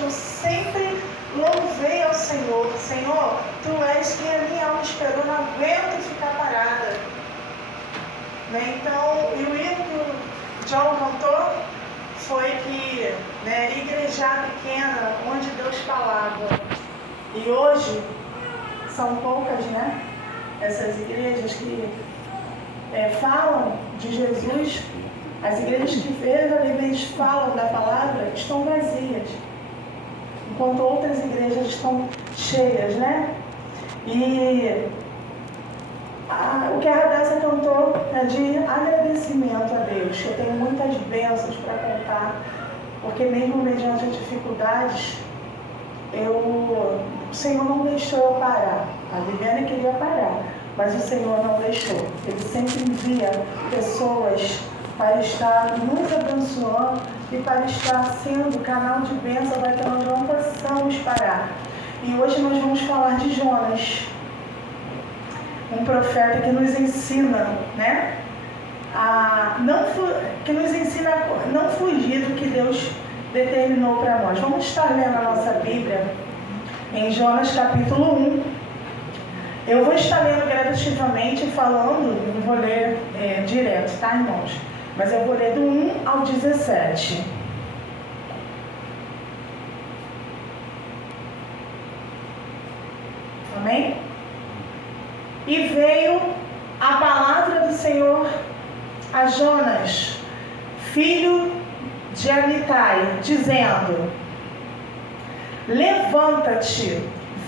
que eu sempre louvei ao Senhor. Senhor, Tu és quem a minha alma esperou, não aguento ficar parada. Né? Então, e o hino que o John cantou foi que, né, igreja pequena, onde Deus falava. E hoje, são poucas, né? Essas igrejas que falam de Jesus. As igrejas que verdadeiramente falam da palavra estão vazias, enquanto outras igrejas estão cheias, né? E o que a Radassa cantou é de agradecimento a Deus. Eu tenho muitas bênçãos para contar, porque mesmo mediante as dificuldades, o Senhor não deixou eu parar. A Viviane queria parar, mas o Senhor não deixou. Ele sempre envia pessoas para estar nos abençoando e para estar sendo canal de bênção para que nós não possamos parar. E hoje nós vamos falar de Jonas, um profeta que nos ensina, né, que nos ensina a não fugir do que Deus determinou para nós. Vamos estar lendo a nossa Bíblia em Jonas capítulo 1. Eu vou estar lendo gradativamente, falando, não vou ler direto, tá, irmãos? Mas eu vou ler do 1 ao 17. Amém? E veio a palavra do Senhor a Jonas, filho de Amitai, dizendo: levanta-te,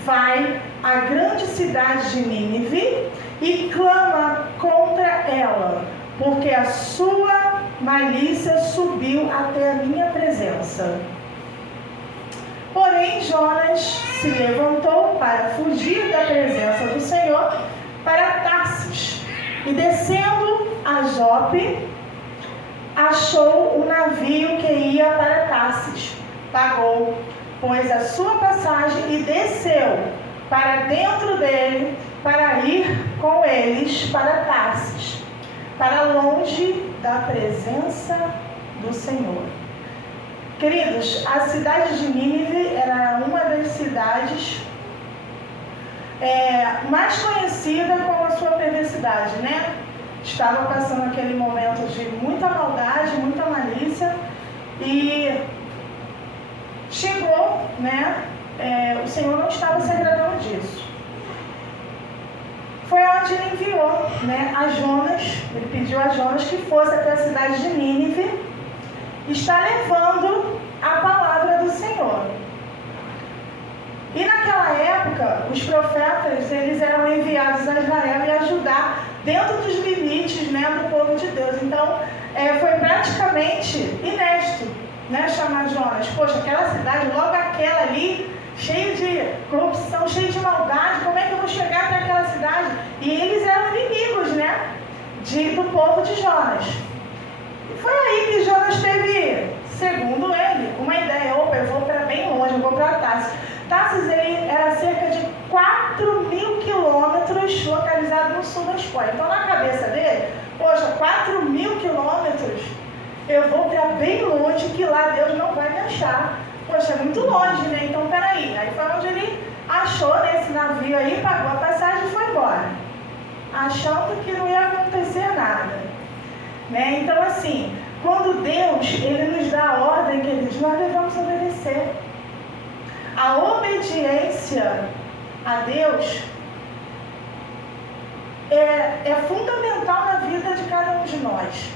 vai à grande cidade de Nínive e clama contra ela, porque a sua malícia subiu até a minha presença. Porém, Jonas se levantou para fugir da presença do Senhor para Tarsis, e descendo a Jope, achou o navio que ia para Tarsis. Pagou, pois, a sua passagem e desceu para dentro dele para ir com eles para Tarsis, para longe da presença do Senhor. Queridos, a cidade de Nínive era uma das cidades mais conhecida com a sua perversidade, né? Estava passando aquele momento de muita maldade, muita malícia, e chegou, né? O Senhor não estava se agradando disso. Foi onde ele enviou, né, a Jonas. Ele pediu a Jonas que fosse até a cidade de Nínive, está levando a palavra do Senhor. E naquela época, os profetas, eles eram enviados a Israel e ajudar dentro dos limites, né, do povo de Deus. Então, foi praticamente inédito, né, chamar Jonas. Poxa, aquela cidade, logo aquela ali, cheia de corrupção, cheia de maldade, como é que eu vou chegar até aquela cidade? E eles eram inimigos, né, do povo de Jonas. E foi aí que Jonas teve, segundo ele, uma ideia: opa, eu vou para bem longe, eu vou para Tarsis. Tarsis era cerca de 4.000 quilômetros, localizado no sul da Espanha. Então, na cabeça dele, poxa, 4.000 quilômetros, eu vou para bem longe, que lá Deus não vai me achar. Poxa, é muito longe, né? Então, peraí. Aí foi onde ele achou, né, esse navio aí, pagou a passagem e foi embora, achando que não ia acontecer nada, né? Então, assim, quando Deus, ele nos dá a ordem, queridos, nós devemos obedecer. A obediência a Deus é fundamental na vida de cada um de nós.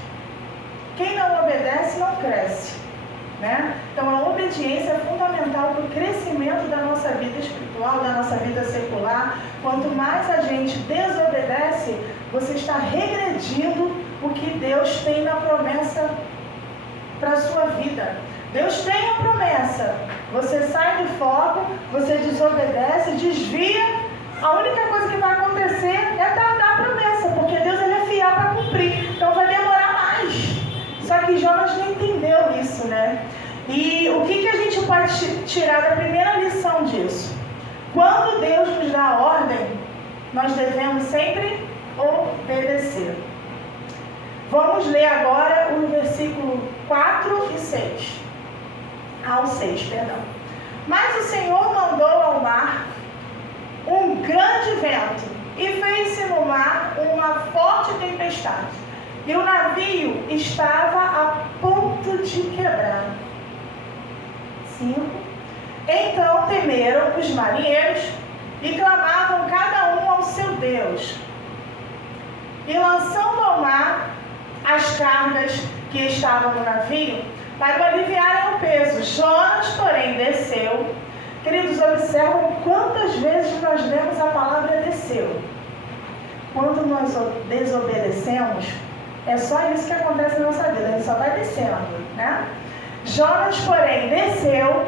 Quem não obedece não cresce, né? Então a obediência é fundamental para o crescimento da nossa vida espiritual, da nossa vida secular. Quanto mais a gente desobedece, você está regredindo o que Deus tem na promessa para a sua vida. Deus tem a promessa. Você sai do foco, você desobedece, desvia. A única coisa que vai acontecer é tardar a promessa, porque Deus, ele é fiel para cumprir. Então vai demorar mais. Só que Jonas não entendeu isso, né? E o que a gente pode tirar da primeira lição disso? Quando Deus nos dá a ordem, nós devemos sempre obedecer. Vamos ler agora o versículo 4 e 6. Ao 6, perdão. Mas o Senhor mandou ao mar um grande vento e fez-se no mar uma forte tempestade. E o navio estava a ponto de quebrar. 5. Então temeram os marinheiros e clamavam cada um ao seu Deus. E lançando ao mar as cargas que estavam no navio, para o aliviarem o peso. Jonas, porém, desceu. Queridos, observam quantas vezes nós lemos a palavra desceu. Quando nós desobedecemos, é só isso que acontece na nossa vida, a gente só vai descendo, né? Jonas, porém, desceu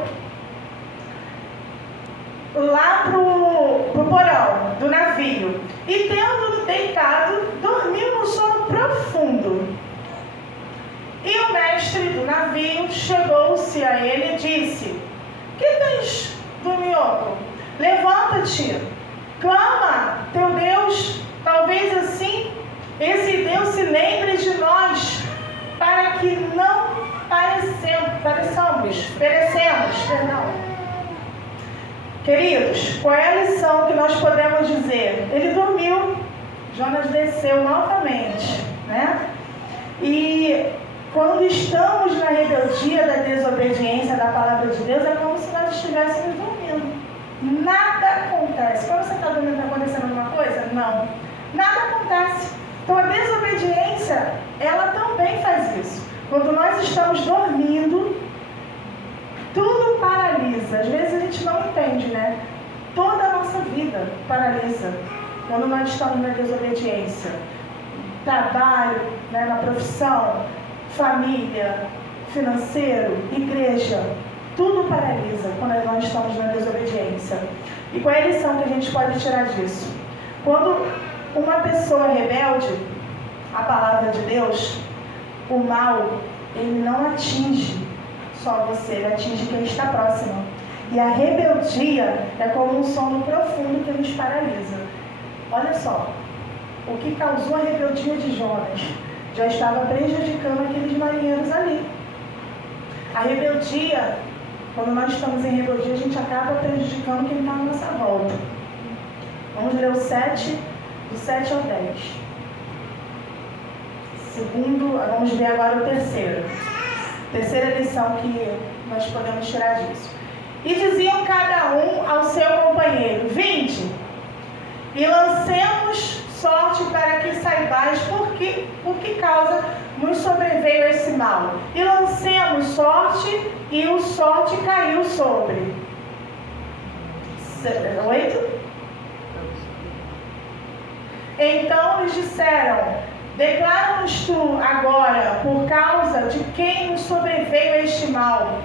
lá pro porão do navio e, tendo deitado, dormiu no sono profundo. E o mestre do navio chegou-se a ele e disse: que tens, dorminhoco? Levanta-te, clama teu Deus, talvez assim esse Deus se lembre de nós, para que não perecemos. Queridos, qual é a lição que nós podemos dizer? Ele dormiu, Jonas desceu novamente, né? E quando estamos na rebeldia da desobediência da palavra de Deus, é como se nós estivéssemos dormindo. Nada acontece. Quando você está dormindo, está acontecendo alguma coisa? Não. Nada acontece. Então a desobediência, ela também faz isso. Quando nós estamos dormindo, tudo paralisa. Às vezes a gente não entende, né? Toda a nossa vida paralisa quando nós estamos na desobediência. Trabalho, né, na profissão, família, financeiro, igreja, tudo paralisa quando nós estamos na desobediência. E qual é a lição que a gente pode tirar disso? Quando uma pessoa é rebelde à palavra de Deus, o mal, ele não atinge só você, ele atinge quem está próximo. E a rebeldia é como um sono profundo que nos paralisa. Olha só, o que causou a rebeldia de Jonas já estava prejudicando aqueles marinheiros ali. A rebeldia, quando nós estamos em rebeldia, a gente acaba prejudicando quem está à nossa volta. Vamos ler o 7, do 7 ao 10. Vamos ver agora o terceiro. Terceira lição que nós podemos tirar disso. E diziam cada um ao seu companheiro: vinde, e lancemos sorte para que saibais por que causa nos sobreveio esse mal. E lancemos sorte, e o sorte caiu sobre. 8. Então lhes disseram: declara-nos tu agora, por causa de quem nos sobreveio este mal.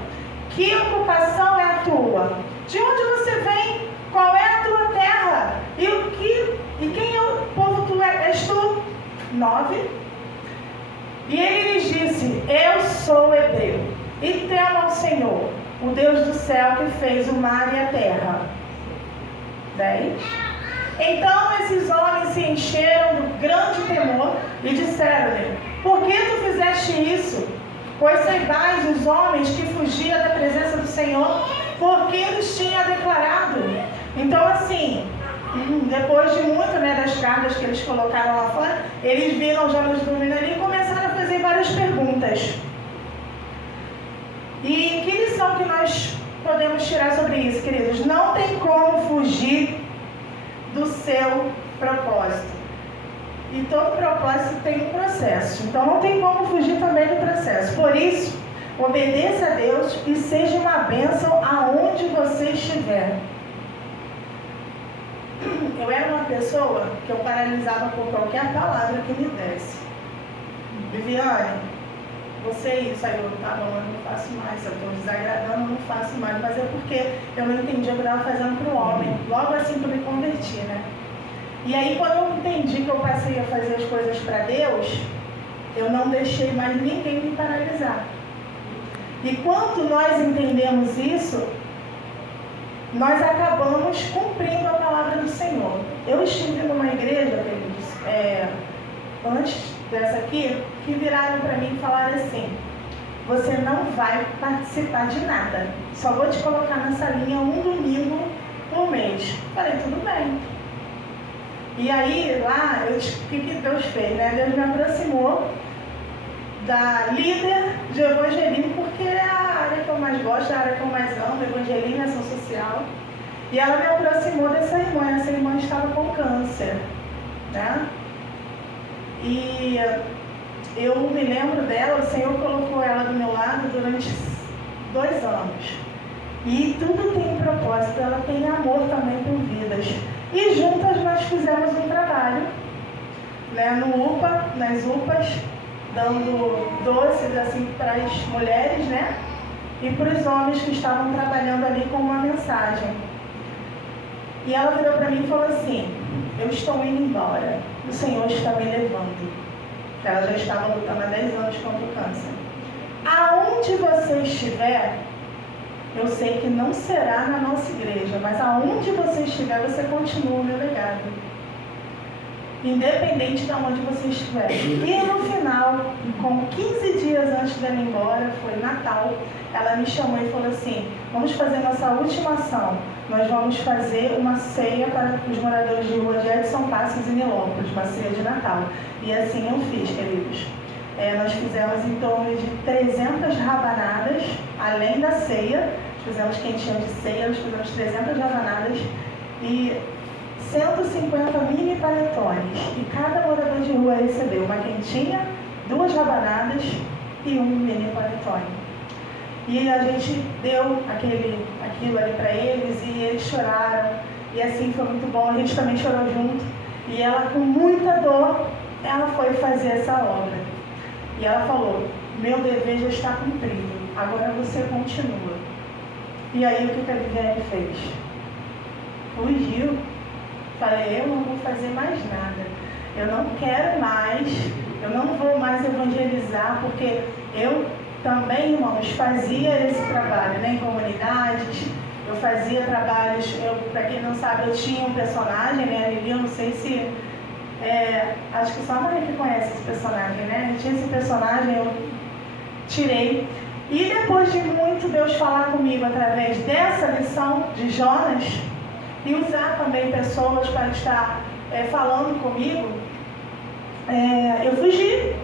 Que ocupação é a tua? De onde você vem? Qual é a tua terra? E quem é o povo tu és tu? 9. E ele lhes disse: eu sou hebreu, e temo ao Senhor, o Deus do céu, que fez o mar e a terra. 10. Então esses homens se encheram de grande temor e disseram-lhe: por que tu fizeste isso? Pois saibais os homens que fugiam da presença do Senhor, porque eles tinham declarado. Então, assim, depois de muito, né, das cargas que eles colocaram lá fora, eles viram Jonas dormindo ali e começaram a fazer várias perguntas. E que lição que nós podemos tirar sobre isso, queridos? Não tem como fugir do seu propósito. E todo propósito tem um processo. Então não tem como fugir também do processo. Por isso, obedeça a Deus e seja uma bênção aonde você estiver. Eu era uma pessoa que eu paralisava por qualquer palavra que me desse. Viviane, você isso, aí eu, tá bom, eu não faço mais, eu estou desagradando, eu não faço mais, mas é porque eu não entendi o que eu estava fazendo para o homem, logo assim que eu me converti, né? E aí quando eu entendi que eu passei a fazer as coisas para Deus, eu não deixei mais ninguém me paralisar. E quando nós entendemos isso, nós acabamos cumprindo a palavra do Senhor. Eu estive numa igreja, antes dessa aqui, que viraram para mim e falaram assim: você não vai participar de nada. Só vou te colocar nessa linha um domingo por mês. Falei, tudo bem. E aí, lá, o que Deus fez, né? Deus me aproximou da líder de evangelismo, porque é a área que eu mais gosto, é a área que eu mais amo, evangelismo e ação social. E ela me aproximou dessa irmã. Essa irmã estava com câncer, né? E eu me lembro dela, o Senhor colocou ela do meu lado durante 2 anos. E tudo tem um propósito, ela tem amor também por vidas. E juntas nós fizemos um trabalho, né, no UPA, nas UPAs, dando doces assim para as mulheres, né? E para os homens que estavam trabalhando ali com uma mensagem. E ela virou para mim e falou assim, eu estou indo embora, o Senhor está me levando. Ela já estava lutando há 10 anos contra o câncer. Aonde você estiver, eu sei que não será na nossa igreja, mas aonde você estiver, você continua o meu legado. Independente de onde você estiver. E no final, com 15 dias antes dela ir embora, foi Natal, ela me chamou e falou assim, vamos fazer nossa última ação. Nós vamos fazer uma ceia para os moradores de rua de Edson Passos e Nilópolis, uma ceia de Natal. E assim eu fiz, queridos. Nós fizemos em torno de 300 rabanadas, além da ceia. Fizemos quentinha de ceia, nós fizemos 300 rabanadas e 150 mini panetones. E cada morador de rua recebeu uma quentinha, 2 rabanadas e um mini panetone. E a gente deu aquilo ali para eles e eles choraram. E assim foi muito bom, a gente também chorou junto. E ela, com muita dor, ela foi fazer essa obra. E ela falou, meu dever já está cumprido, agora você continua. E aí o que a Viviane fez? Fugiu. Falei, eu não vou fazer mais nada. Eu não quero mais, eu não vou mais evangelizar, porque eu também, irmãos, fazia esse trabalho, né, em comunidades. Eu fazia trabalhos, para quem não sabe, eu tinha um personagem, né, a Lili, eu não sei se... acho que só a Maria que conhece esse personagem, né? Eu tinha esse personagem, eu tirei. E depois de muito Deus falar comigo através dessa lição de Jonas, e usar também pessoas para estar falando comigo, eu fugi.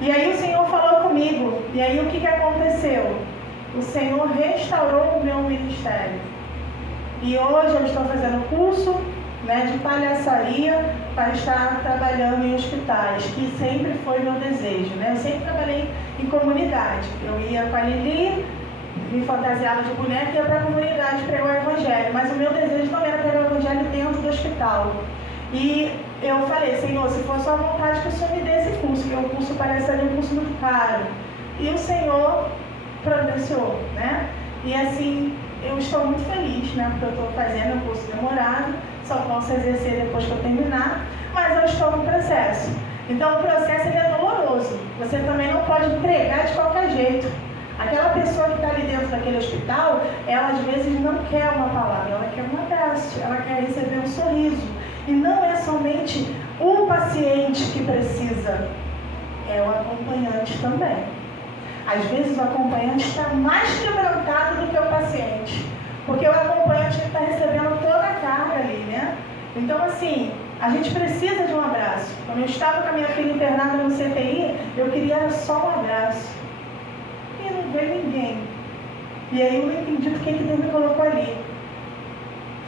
E aí o Senhor falou comigo. E aí o que aconteceu? O Senhor restaurou o meu ministério. E hoje eu estou fazendo curso, né, de palhaçaria para estar trabalhando em hospitais, que sempre foi meu desejo, né? Eu sempre trabalhei em comunidade. Eu ia com a Lili, me fantasiava de boneca e ia para a comunidade pregar o evangelho. Mas o meu desejo não era pregar o evangelho dentro do hospital. E eu falei, Senhor, se for sua vontade que o Senhor me dê esse curso, porque o curso parece ser um curso muito caro. E o Senhor providenciou, né? E assim, eu estou muito feliz, né? Porque eu estou fazendo um curso demorado, só posso exercer depois que eu terminar, mas eu estou no processo. Então o processo ele é doloroso. Você também não pode pregar de qualquer jeito. Aquela pessoa que está ali dentro daquele hospital, ela às vezes não quer uma palavra, ela quer um abraço, ela quer receber um sorriso. E não é somente o paciente que precisa, é o acompanhante também. Às vezes o acompanhante está mais quebrantado do que o paciente, porque o acompanhante está recebendo toda a carga ali, né? Então assim, a gente precisa de um abraço. Quando eu estava com a minha filha internada no CTI, eu queria só um abraço. E não veio ninguém. E aí eu não entendi por que Deus me colocou ali.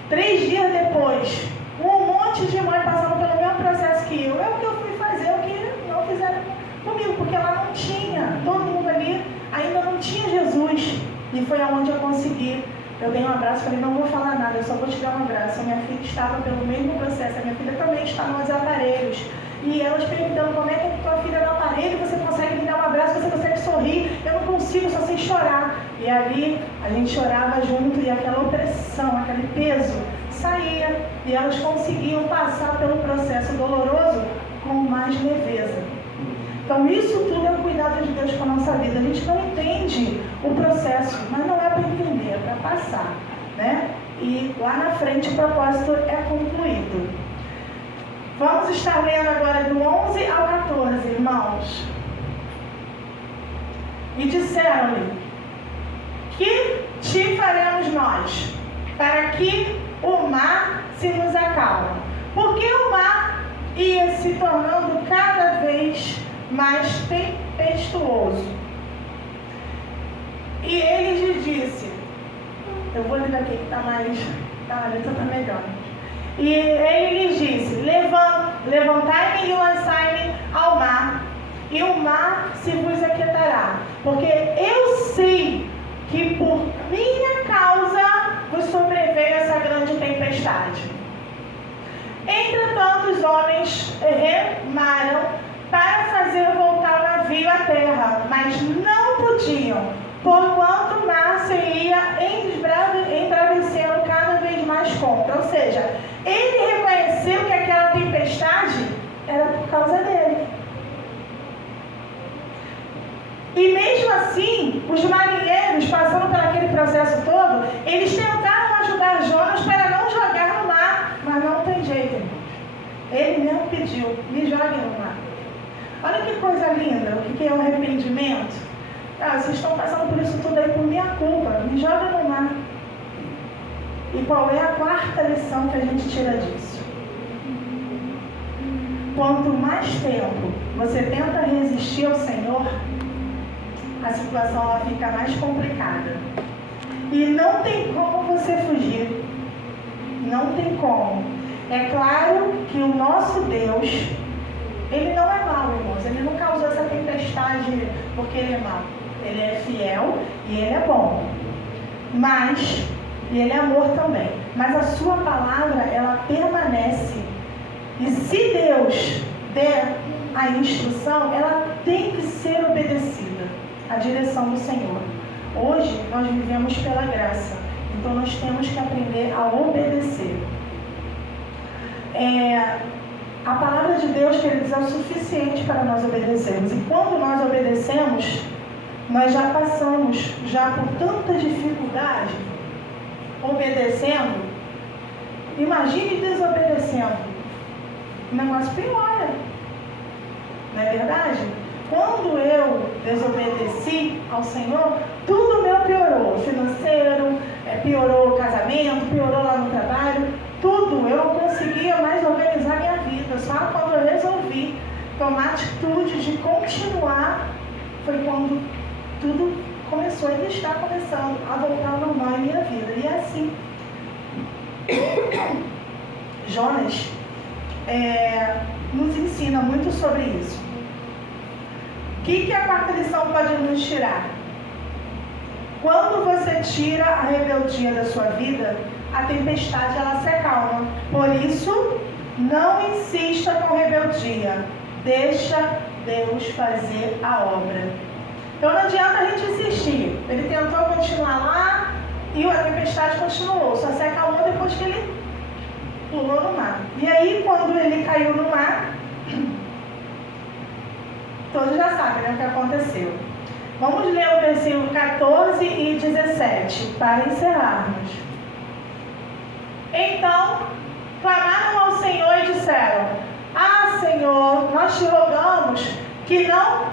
3 dias depois, um monte de mãe passando pelo mesmo processo que eu. É o que eu fui fazer, o que não fizeram comigo, porque ela não tinha. Todo mundo ali ainda não tinha Jesus. E foi aonde eu consegui. Eu dei um abraço, falei, não vou falar nada, eu só vou te dar um abraço. A minha filha estava pelo mesmo processo, a minha filha também está nos aparelhos. E elas perguntando como é que a tua filha no aparelho, você consegue me dar um abraço, você consegue sorrir, eu não consigo, só sei chorar. E ali a gente chorava junto e aquela opressão, aquele peso saía. E elas conseguiam passar pelo processo doloroso com mais leveza. Então isso tudo é o cuidado de Deus com a nossa vida. A gente não entende o processo, mas não é para entender, é para passar, né? E lá na frente o propósito é concluído. Vamos estar lendo agora do 11 ao 14, irmãos. e disseram-lhe: que te faremos nós, para que o mar se nos acalme? Porque o mar ia se tornando cada vez mais tempestuoso. E ele lhe disse, eu vou ler daqui que está mais, a letra está melhor. E ele lhe disse: levantai-me e lançai-me ao mar, e o mar se vos aquietará, porque eu sei que por minha causa vos sobreveio essa grande tempestade. Entretanto, os homens remaram para fazer voltar o navio à terra, mas não podiam, porquanto o mar se ia embravecendo cada vez mais contra. Ou seja, ele reconheceu que aquela tempestade era por causa dele. E mesmo assim, os marinheiros, passando por aquele processo todo, eles tentaram ajudar Jonas para não jogar no mar, mas não tem jeito, irmãos. Ele mesmo pediu: me joguem no mar. Olha que coisa linda, o que é o arrependimento. Vocês estão passando por isso tudo aí por minha culpa, me joga no mar. E qual é a quarta lição que a gente tira disso? Quanto mais tempo você tenta resistir ao Senhor, a situação ela fica mais complicada. E não tem como você fugir. Não tem como. É claro que o nosso Deus, Ele não é mau, irmãos. Ele não causou essa tempestade porque Ele é mau. Ele é fiel e Ele é bom. Mas, e Ele é amor também. Mas a sua palavra, ela permanece. E se Deus der a instrução, ela tem que ser obedecida. A direção do Senhor. Hoje nós vivemos pela graça, então nós temos que aprender a obedecer. A palavra de Deus, queridos, é o suficiente para nós obedecermos. E quando nós obedecemos, nós já passamos por tanta dificuldade obedecendo. Imagine desobedecendo. O negócio piora. Não é verdade? Quando eu desobedeci ao Senhor, tudo meu piorou. Financeiro, piorou o casamento, piorou lá no trabalho, tudo. Eu não conseguia mais organizar minha vida. Só quando eu resolvi tomar atitude de continuar, foi quando tudo começou e está começando a voltar ao normal em minha vida. E é assim. Jonas nos ensina muito sobre isso. O que a quarta lição pode nos tirar? Quando você tira a rebeldia da sua vida, a tempestade ela se acalma. Por isso, não insista com rebeldia. Deixa Deus fazer a obra. Então não adianta a gente insistir. Ele tentou continuar lá e a tempestade continuou. Só se acalmou depois que ele pulou no mar. E aí, quando ele caiu no mar, todos já sabem, né, o que aconteceu. Vamos ler o versículo 14 e 17, para encerrarmos. Então, clamaram ao Senhor e disseram: Senhor, nós te rogamos que não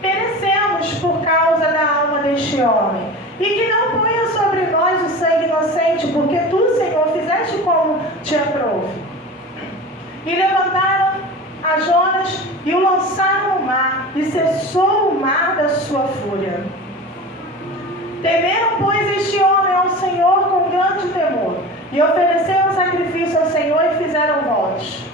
perecemos por causa da alma deste homem, e que não ponha sobre nós o sangue inocente, porque tu, Senhor, fizeste como te aprouve. E levantaram a Jonas e o lançaram no mar, e cessou o mar da sua fúria. Temeram, pois, este homem ao Senhor com grande temor, e ofereceram sacrifício ao Senhor e fizeram votos.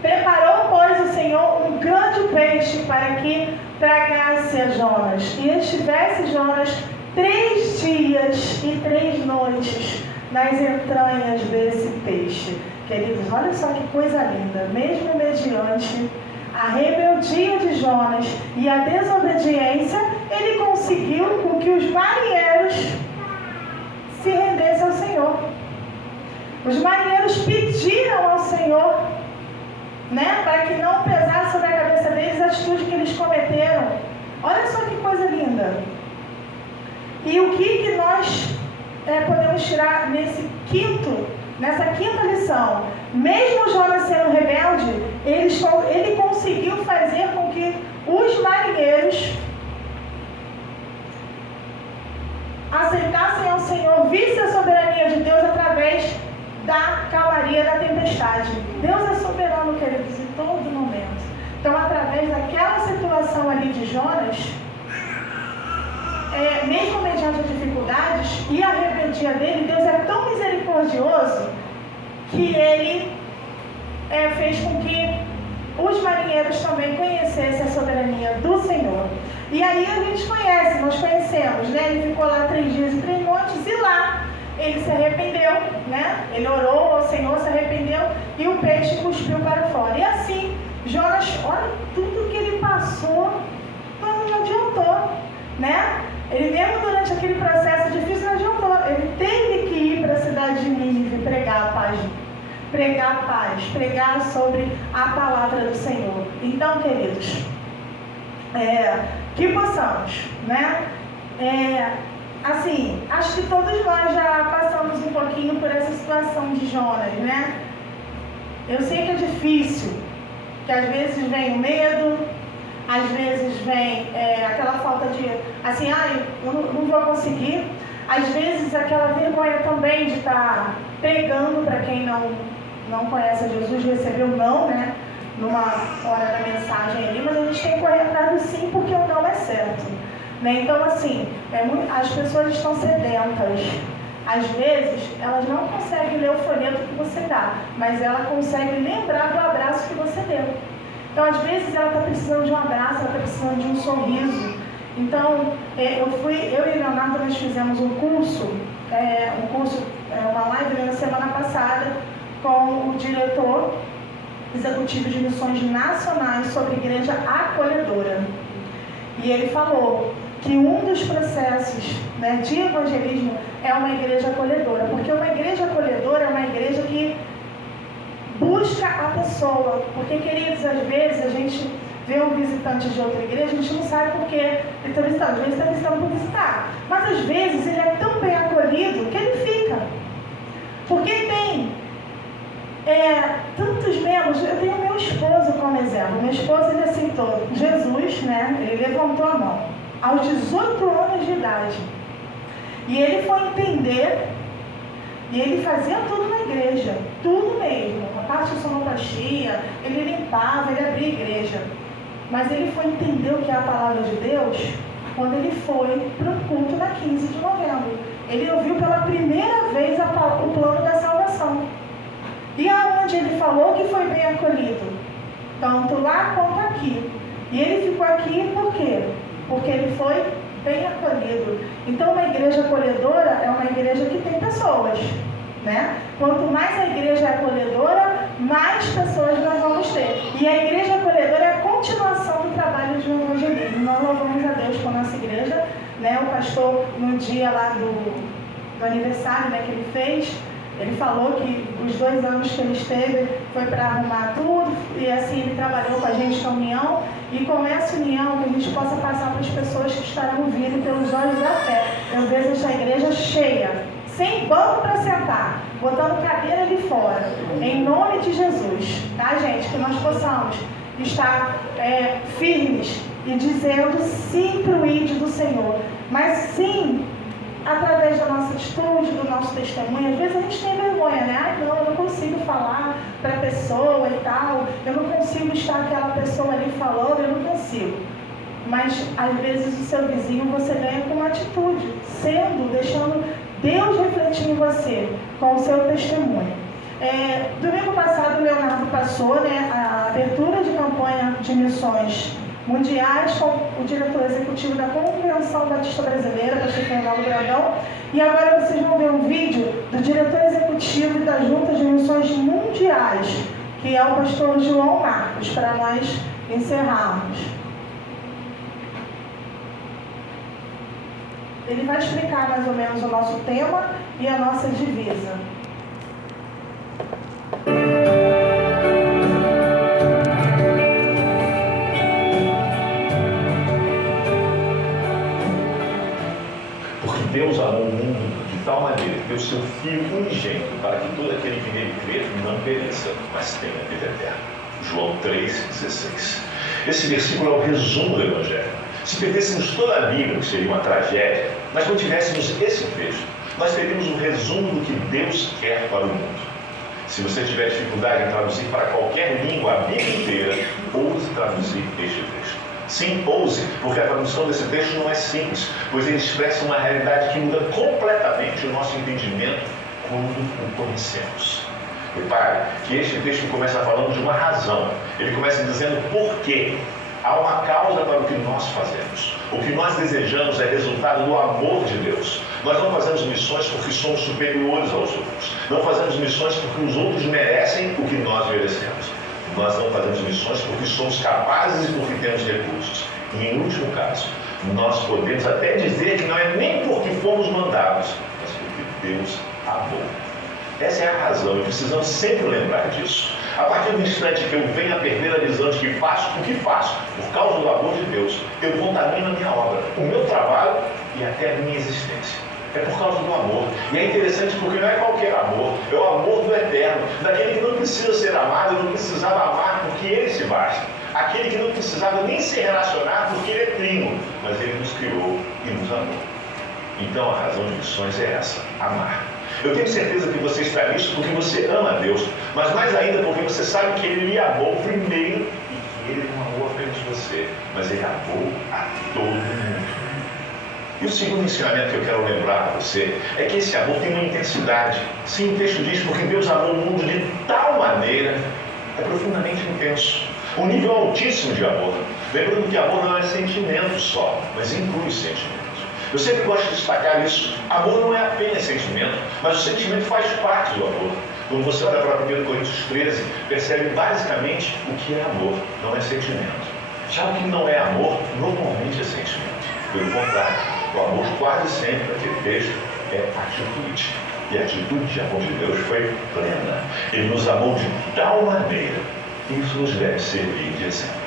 Preparou, pois, o Senhor um grande peixe para que tragasse a Jonas, e estivesse Jonas 3 dias e 3 noites nas entranhas desse peixe. Queridos, olha só que coisa linda. Mesmo mediante a rebeldia de Jonas e a desobediência, ele conseguiu com que os marinheiros se rendessem ao Senhor. Os marinheiros pediram ao Senhor, para que não pesasse sobre a cabeça deles a atitude que eles cometeram. Olha só que coisa linda. E o que nós podemos tirar nessa quinta lição? Mesmo Jonas sendo rebelde, ele conseguiu fazer com que os marinheiros aceitassem ao Senhor, vissem a soberania de Deus através da calmaria da tempestade. Deus é soberano, queridos, em todo momento. Então, através daquela situação ali de Jonas, mesmo mediante as dificuldades e a rebeldia dele, Deus é tão misericordioso que ele fez com que os marinheiros também conhecessem a soberania do Senhor. E aí a gente conhece, nós conhecemos, né? Ele ficou lá 3 dias e 3 noites, e lá ele se arrependeu, né? Ele orou ao Senhor, se arrependeu, e o peixe cuspiu para fora. E assim, Jonas, olha tudo que ele passou, não adiantou, né? Ele mesmo durante aquele processo difícil não adiantou. Ele teve que ir para a cidade de Nínive pregar a paz, pregar sobre a palavra do Senhor. Então, queridos, que possamos, né? Assim, acho que todos nós já passamos um pouquinho por essa situação de Jonas, né? Eu sei que é difícil, que às vezes vem o medo, às vezes vem aquela falta de, assim, eu não vou conseguir. Às vezes aquela vergonha também de estar pregando para quem não conhece a Jesus, recebeu não, né? Numa hora da mensagem ali, mas a gente tem que correr atrás do sim, porque o não é certo, né? Então, assim, as pessoas estão sedentas. Às vezes, elas não conseguem ler o folheto que você dá, mas ela consegue lembrar do abraço que você deu. Então, às vezes, ela está precisando de um abraço, ela está precisando de um sorriso. Então, eu e Leonardo, nós fizemos um curso, uma live na semana passada, com o diretor executivo de missões nacionais sobre igreja acolhedora. E ele falou que um dos processos, né, de evangelismo é uma igreja acolhedora, porque uma igreja acolhedora é uma igreja que busca a pessoa. Porque, queridos, às vezes a gente vê um visitante de outra igreja, a gente não sabe por que ele está visitando. Às vezes está visitando por visitar, mas às vezes ele é tão bem acolhido que ele fica. Porque tem tantos membros. Eu tenho meu esposo como exemplo. Meu esposo, ele aceitou Jesus, né? Ele levantou a mão aos 18 anos de idade. E ele foi entender, e ele fazia tudo na igreja, tudo mesmo. A parte de sonoplastia, ele limpava, ele abria a igreja. Mas ele foi entender o que é a palavra de Deus quando ele foi para o culto na 15 de novembro. Ele ouviu pela primeira vez o plano da salvação. E aonde ele falou que foi bem acolhido, tanto lá quanto aqui. E ele ficou aqui por quê? Porque ele foi bem acolhido. Então, uma igreja acolhedora é uma igreja que tem pessoas, né? Quanto mais a igreja é acolhedora, mais pessoas nós vamos ter. E a igreja acolhedora é a continuação do trabalho de evangelismo. Nós louvamos a Deus com a nossa igreja, né? O pastor, no dia lá do aniversário, né, que ele fez, ele falou que os 2 anos que ele esteve foi para arrumar tudo, e assim ele trabalhou com a gente com a união, e com essa união que a gente possa passar para as pessoas que estarão vindo pelos olhos da fé. Eu vejo essa igreja cheia, sem banco para sentar, botando cadeira ali fora, em nome de Jesus, tá, gente? Que nós possamos estar firmes e dizendo sim para o ID do Senhor, mas sim através da nossa atitude, do nosso testemunho. Às vezes a gente tem vergonha, né? Não, eu não consigo falar para a pessoa e tal, eu não consigo estar aquela pessoa ali falando, eu não consigo. Mas às vezes o seu vizinho você ganha com uma atitude, deixando Deus refletir em você com o seu testemunho. Domingo passado o Leonardo passou, né, a abertura de campanha de missões mundiais com o diretor executivo da Convenção Batista Brasileira, pastor Fernando Brandão, e agora vocês vão ver um vídeo do diretor executivo da Junta de Missões Mundiais, que é o pastor João Marcos, para nós encerrarmos. Ele vai explicar mais ou menos o nosso tema e a nossa divisa. Deus amou o mundo de tal maneira que deu seu Filho unigênito para que todo aquele que nele crê não pereça, mas tenha vida eterna. João 3,16. Esse versículo é o resumo do Evangelho. Se perdêssemos toda a Bíblia, que seria uma tragédia, Mas quando tivéssemos esse texto, nós teríamos um resumo do que Deus quer para o mundo. Se você tiver dificuldade em traduzir para qualquer língua a Bíblia inteira, ouse traduzir este texto. Sim, ouse, porque a tradução desse texto não é simples, pois ele expressa uma realidade que muda completamente o nosso entendimento quando o conhecemos. Repare que este texto começa falando de uma razão. Ele começa dizendo por quê. Há uma causa para o que nós fazemos. O que nós desejamos é resultado do amor de Deus. Nós não fazemos missões porque somos superiores aos outros. Não fazemos missões porque os outros merecem o que nós merecemos. Nós não fazemos missões porque somos capazes e porque temos recursos. E em último caso, nós podemos até dizer que não é nem porque fomos mandados, mas porque Deus amou. Essa é a razão e precisamos sempre lembrar disso. A partir do instante que eu venho a perder a visão de que faço o que faço por causa do amor de Deus, eu contamino a minha obra, o meu trabalho e até a minha existência. É por causa do amor. E é interessante porque não é qualquer amor, é o amor do eterno, daquele que não precisa ser amado e não precisava amar porque ele se basta. Aquele que não precisava nem se relacionar porque ele é trino, mas ele nos criou e nos amou. Então a razão de missões é essa, amar. Eu tenho certeza que você está nisso porque você ama a Deus, mas mais ainda porque você sabe que Ele lhe amou primeiro e que Ele não amou apenas você, mas Ele amou a todo mundo. E o segundo ensinamento que eu quero lembrar a você é que esse amor tem uma intensidade. Sim, o texto diz porque Deus amou o mundo de tal maneira, é profundamente intenso. Um nível altíssimo de amor. Lembrando que amor não é sentimento só, mas inclui sentimento. Eu sempre gosto de destacar isso. Amor não é apenas sentimento, mas o sentimento faz parte do amor. Quando você olha para 1 Coríntios 13, percebe basicamente o que é amor, não é sentimento. Já o que não é amor, normalmente é sentimento. Pelo contrário, o amor quase sempre, aquele texto, é atitude. E a atitude de amor de Deus foi plena. Ele nos amou de tal maneira que isso nos deve servir de exemplo.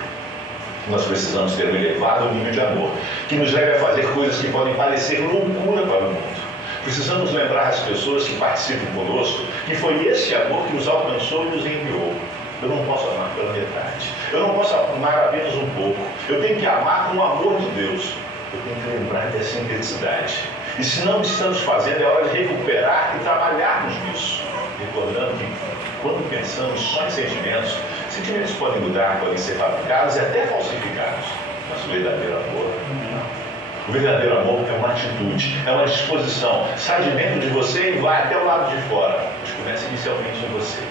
Nós precisamos ter um elevado nível de amor, que nos leve a fazer coisas que podem parecer loucura para o mundo. Precisamos lembrar as pessoas que participam conosco que foi esse amor que nos alcançou e nos enviou. Eu não posso amar pela metade. Eu não posso amar apenas um pouco. Eu tenho que amar com o amor de Deus. Eu tenho que lembrar dessa intensidade. E se não estamos fazendo, é hora de recuperar e trabalharmos nisso. Recordando que quando pensamos só em sentimentos, sentimentos podem mudar, podem ser fabricados e até falsificados. Mas o verdadeiro amor, não. O verdadeiro amor é uma atitude, é uma disposição. Sai de dentro de você e vai até o lado de fora. Mas começa inicialmente em você.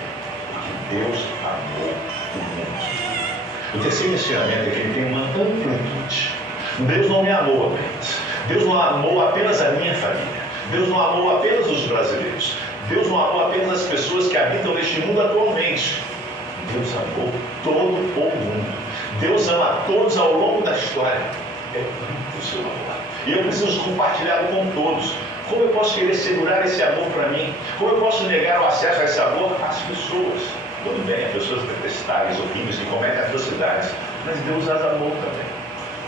Porque Deus amou o mundo. O terceiro ensinamento é que ele tem uma amplitude. Deus não me amou apenas. Deus não amou apenas a minha família. Deus não amou apenas os brasileiros. Deus não amou apenas as pessoas que habitam neste mundo atualmente. Deus amou todo o mundo. Deus ama a todos ao longo da história. É muito o seu amor. E eu preciso compartilhá-lo com todos. Como eu posso querer segurar esse amor para mim? Como eu posso negar o acesso a esse amor às pessoas? Tudo bem, há pessoas detestáveis, horríveis, que cometem atrocidades, mas Deus as amou também.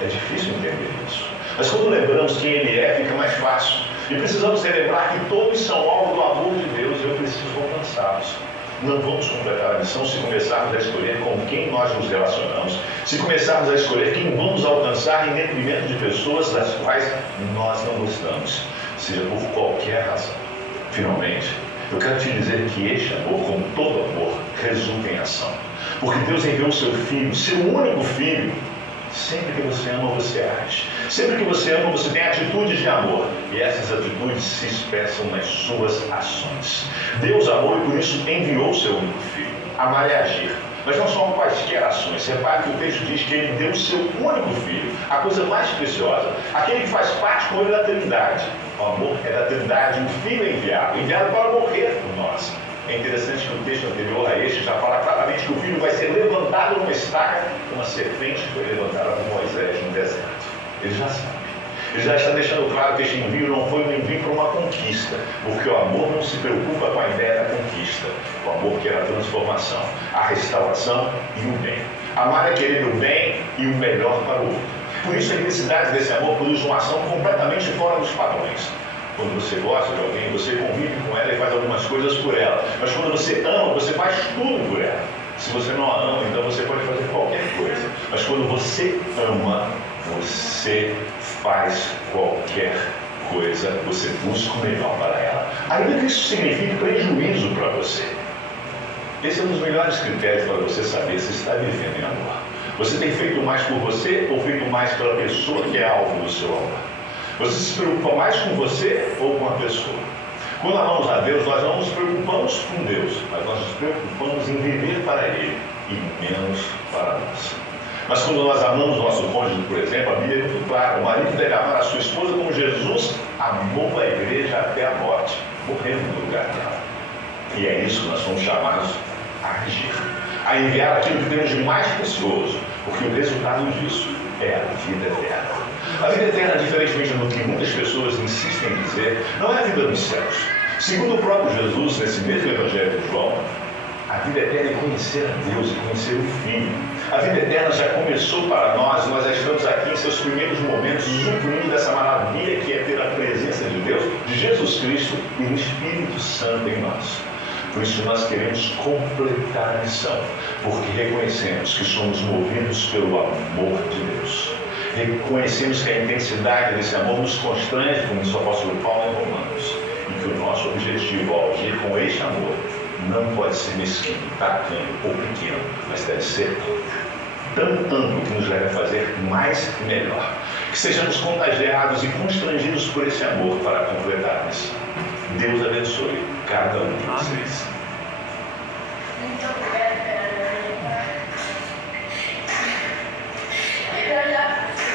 É difícil entender isso. Mas quando lembramos quem Ele é, fica mais fácil. E precisamos relembrar que todos são alvo do amor de Deus e eu preciso alcançá-los. Não vamos completar a missão se começarmos a escolher com quem nós nos relacionamos, se começarmos a escolher quem vamos alcançar em detrimento de pessoas das quais nós não gostamos, seja por qualquer razão. Finalmente, eu quero te dizer que este amor, como todo amor, resulta em ação. Porque Deus enviou o seu Filho, seu único Filho. Sempre que você ama, você age. Sempre que você ama, você tem atitudes de amor. E essas atitudes se expressam nas suas ações. Deus amou e por isso enviou o seu único Filho. Amar é agir. Mas não são quaisquer ações. Repare que o texto diz que Ele deu o seu único Filho. A coisa mais preciosa. Aquele que faz parte com Ele da Trindade. O amor é da Trindade. O Filho é enviado para morrer por nós. É interessante que o texto anterior a este já fala claramente que o Filho vai ser levantado numa estaca, uma serpente que foi levantada por Moisés no deserto. Ele já sabe. Ele já está deixando claro que este envio não foi um envio para uma conquista, porque o amor não se preocupa com a ideia da conquista. O amor quer a transformação, a restauração e o bem. Amar é querer o bem e o melhor para o outro. Por isso a intensidade desse amor produz uma ação completamente fora dos padrões. Quando você gosta de alguém, você convive com ela e faz algumas coisas por ela. Mas quando você ama, você faz tudo por ela. Se você não a ama, então você pode fazer qualquer coisa. Mas quando você ama, você faz qualquer coisa você busca o melhor para ela, ainda que isso signifique prejuízo para você. Esse é um dos melhores critérios para você saber se está vivendo em amor. Você tem feito mais por você ou feito mais pela pessoa que é alvo do seu amor? Você se preocupa mais com você ou com a pessoa? Quando amamos a Deus, nós não nos preocupamos com Deus, mas nós nos preocupamos em viver para Ele e menos para nós. Mas quando nós amamos nosso cônjuge, por exemplo, a Bíblia é muito clara: o marido deve amar a sua esposa como Jesus amou a igreja até a morte, morrendo no lugar dela. E é isso que nós somos chamados a agir, a enviar aquilo que temos de mais precioso, porque o resultado disso é a vida eterna. A vida eterna, diferentemente do que muitas pessoas insistem em dizer, não é a vida dos céus. Segundo o próprio Jesus, nesse mesmo Evangelho de João, a vida eterna é conhecer a Deus e conhecer o Filho. A vida eterna já começou para nós já estamos aqui em seus primeiros momentos, usufruindo dessa maravilha que é ter a presença de Deus, de Jesus Cristo e do Espírito Santo em nós. Por isso nós queremos completar a missão, porque reconhecemos que somos movidos pelo amor de Deus. Reconhecemos que a intensidade desse amor nos constrange, como diz o apóstolo Paulo em Romanos, e que o nosso objetivo ao agir com este amor não pode ser mesquinho, tacanho ou pequeno, mas deve ser tão amplo que nos leve a fazer mais e melhor. Que sejamos contagiados e constrangidos por esse amor para completar a missão. Deus abençoe cada um de vocês. Muito obrigada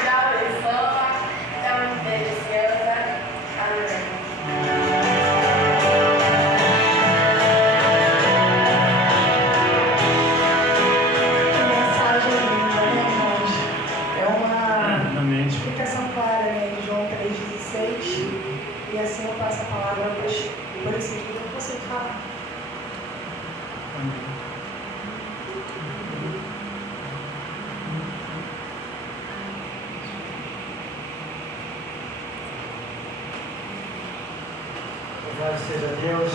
pela pessoa, tão deliciosa. Amém. Explicação clara em João 3,16, e assim eu passo a palavra por esse que eu consigo falar. Louvado seja Deus.